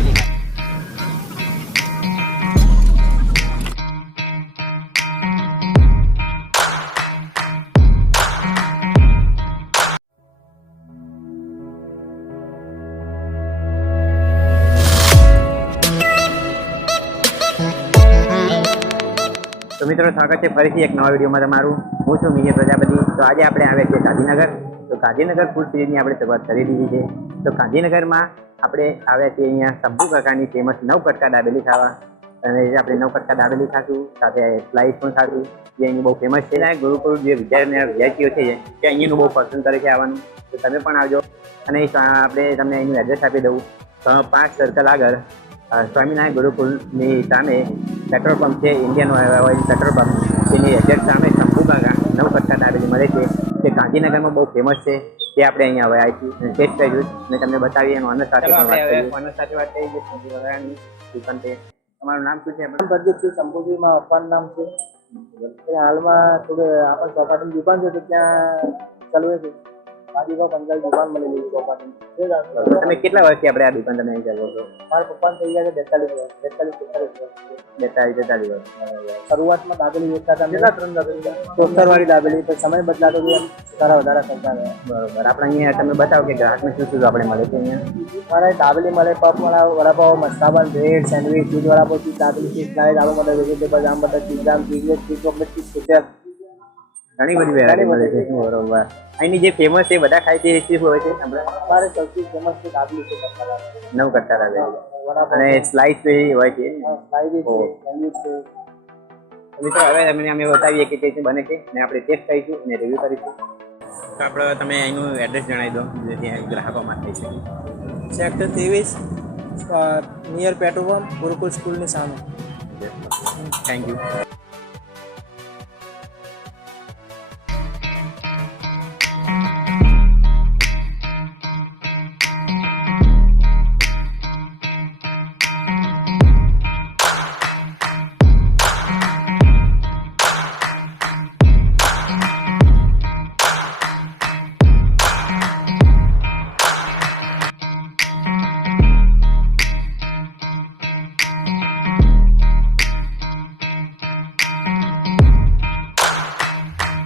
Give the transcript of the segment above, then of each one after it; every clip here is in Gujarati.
દાબેલી. તો મિત્રો સ્વાગત છે ફરીથી એક નવા વિડીયોમાં તમારું. હું છું મિહિર પ્રજાપતિ. તો આજે આપણે આવ્યા છીએ ગાંધીનગર. તો ગાંધીનગર ફૂડ સિરીઝની આપણે શરૂઆત કરી દીધી છે. તો ગાંધીનગરમાં આપણે આવ્યા છીએ અહીંયા શંભુ કાકાની ફેમસ 9 કટકા દાબેલી ખાવા. અને આપણે 9 કટકા દાબેલી ખાશું, સાથે સ્લાઈસ પણ ખાશું, જે અહીંની બહુ ફેમસ છે. ગુરુકુળ જે વિદ્યાર્થીઓ છે તે અહીંયાનું બહુ પસંદ કરે છે આવવાનું. તો તમે પણ આવજો. અને આપણે તમને અહીંનું એડ્રેસ આપી દઉં. 5 સર્કલ આગળ સ્વામિનારાયણ ગુરુકુલની સામે પેટ્રોલ પંપ છે, ઇન્ડિયન ઓઇલ પેટ્રોલ પંપ. તેની એક્ઝેક્ટ સામે શંભુ કાકા 9 કટકા દાબેલી મળે છે. તે ગાંધીનગરમાં બહુ ફેમસ છે. તે આપણે અહીંયા હવે આવીશું અને ટેસ્ટ કરીશું અને તમને બતાવીએ. અને ઓનર સાથે વાત કરીએ. શંભુ કાકાની દુકાન છે. તમારું નામ શું છે? પ્રદીપસિંહ શંભુજીમાં પપ્પાનું નામ છે. હાલમાં થોડું આપણ ચોપાટીની દુકાન છે તો ત્યાં ચાલુ છે. બાજુમાં 15 દુકાન મળેલી છે ચોપાટીની. તમે કેટલા વર્ષથી આપણે આ દુકાન તમે અહીં ચાલો છો? મારા પપ્પાને થઈ ગયા છે 42 વર્ષ. 42-43 વર્ષ. શરૂઆતમાં દાબેલી વેચતા હતા. કેટલા 3 દાબેલી? 74 વાળી દાબેલી. પછી સમય બદલાતો ગયો સારા વધારા કરતા ગયા. બરોબર. આપણે અહીંયા તમે બતાવો કે ગ્રાહકને શું શું આપણે મળે છે અહીંયા? મારે દાબેલી મળે, પફ મળે, vada pav, masala, bread, sandwich, cheese vada pav, cheese dabeli, cheese fry, દાબો મળે, vegetable, jam butter, cheese jam, cheese cheese chocolate, cheese કેચર, ઘણી બધી વેરાયટી મળે છે. બરોબર. અહીંની જે ફેમસ છે બધા ખાય છે એ શું હોય છે? આપણે મારે સૌથી ફેમસ છે દાબેલી છે. 9 કટકા દાબેલી અને સ્લાઈસ હોય છે. મિત્રો હવે તમને અમે બતાવીએ કે તે શું બને છે અને આપણે ટેસ્ટ કરીશું અને રિવ્યુ કરીશું. તો આપણે તમે અહીંનું એડ્રેસ જણાવી દો જેથી ગ્રાહકો માટે છે. Sector 23 near petrol pump, Gurukul સ્કૂલની સામે. Thank you.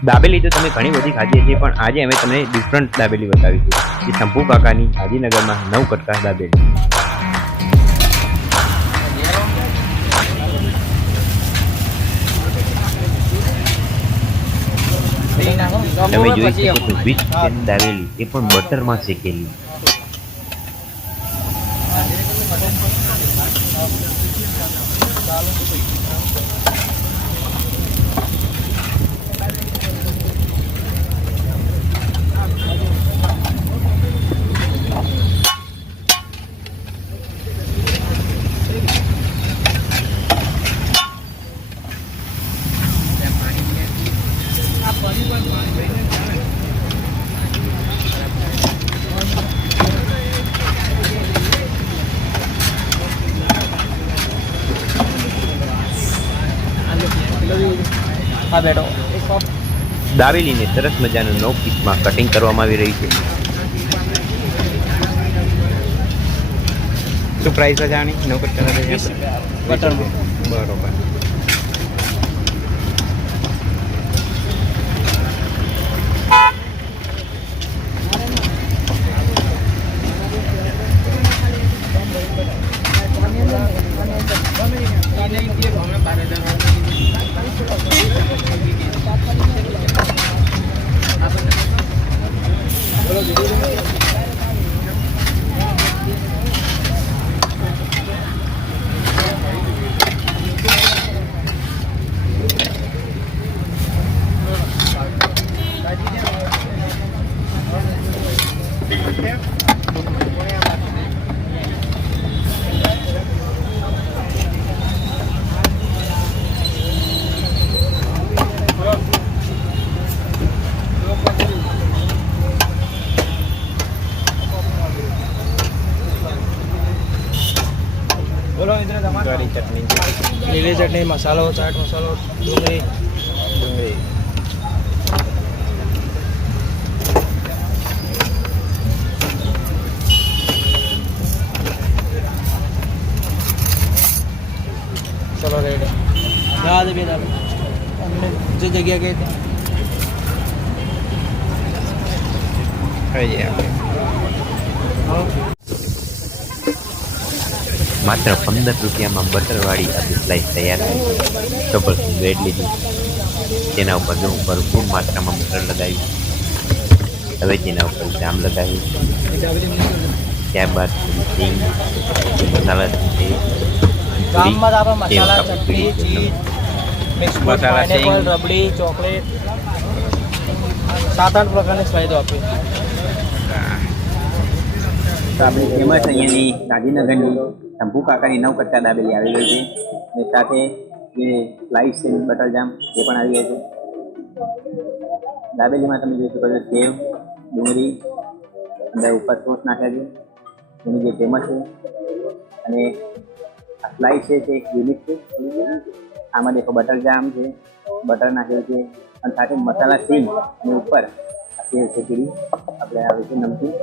દાબેલી તો તમે ઘણી બધી ખાધી છે, પણ આજે અમે તમને ડિફરન્ટ દાબેલી બતાવીશું. જે શંભુ કાકાની ગાંધીનગરમાં 9 કટકા દાબેલી. તમે જોઈ શકો છો વિચ દાબેલી, એ પણ બટરમાં શેકેલી. દાબેલીને સરસ મજાનું 9 પીસમાં કટિંગ કરવામાં આવી રહી છે. શું પ્રાઇસ છે આની? 9 કટકા બટરમાં. બરોબર. બોલો ઇધર તમારી ચટણી, લીલી ચટણી, મસાલો, ચાટ મસાલો, ડુંગળી. જગ્યા કઈ હતી? માત્ર 15 રૂપિયામાં બટરવાળી આપણી સ્લાઈસ તૈયાર થઈ. જબરદસ્ત બ્રેડ લીધી, તેના ઉપર જો ભરપૂર માત્રામાં બટર લગાવી, હવે તેના ઉપર જામ લગાવી, ત્યારબાદ સિંગ મસાલા ગામમાં આપણે મસાલા ચટણી ચીઝ મિક્સ મસાલા, પાઇનેપલ રબડી ચોકલેટ 7-8 પ્રકારની સ્લાઈડો આપી. તો આપણી ફેમસ અહીંયાની ગાંધીનગરની શંભુ કાકાની 9 કટકા દાબેલી આવી ગઈ છે અને સાથે જે સ્લાઈસ છે બટર જામ એ પણ આવી ગઈ છે. દાબેલીમાં તમે જોઈ શકો છો સેવ ડુંગળી અંદર ઉપર સોસ નાખ્યા છે એની જે ફેમસ છે અને આ સ્લાઈસ છે તે યુનિક છે. આમાં દેખો બટર જામ છે, બટર નાખેલું છે અને સાથે મસાલા સિંગ અને ઉપર આ સેવ છે પીળી આપણે આવે છે નમકીન.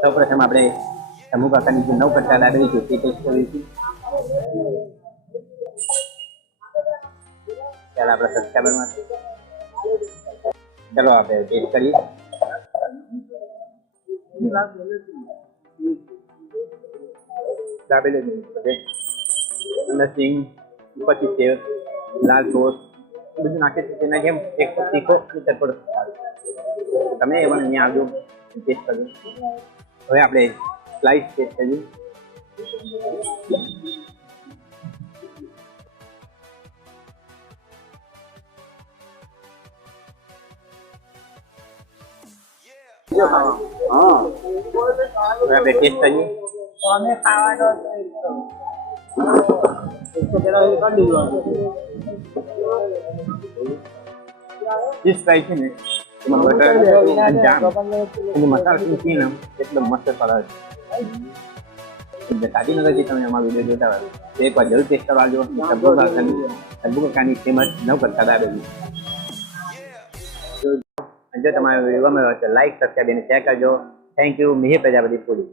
સૌ પ્રથમ આપણે શંભુ કાકાની જે 9 કટકા દાબેલી છે તે ટેસ્ટ કરીશું. ચાલો આપણા સબસ્ક્રાઈબરમાં ચલો આપણે ટેસ્ટ કરીએ. દાબેલી અંદર સિંગ ઉપરથી સેવ લાલ સોસ બધું નાખે છે તેના જેમ એક તીખો અને ચટપટો તમે એ પણ અહીંયા આવજો ટેસ્ટ કરજો. હવે આપણે સ્લાઈસ ટેસ્ટ કરીએ. હવે આપણે ટેસ્ટ કરીએ. અમે ખાવાનો જે સ્લાઈસ છે ને એમાં બટર અને જામ અને મસાલા સિંગ એકદમ મસ્ત સ્વાદ છે. ગાંધીનગરથી તમે અમારો વિડીયો જોતા હોય તો એકવાર જરૂર ટેસ્ટ કરવા આવજો. શંભુ કાકાની ફેમસ 9 કટકા દાબેલી. જો તમારો વિડીયો ગમ્યો હોય તો લાઈક સબસ્ક્રાઈબ અને શેર કરજો. Thank you. Mihir Prajapati foodie.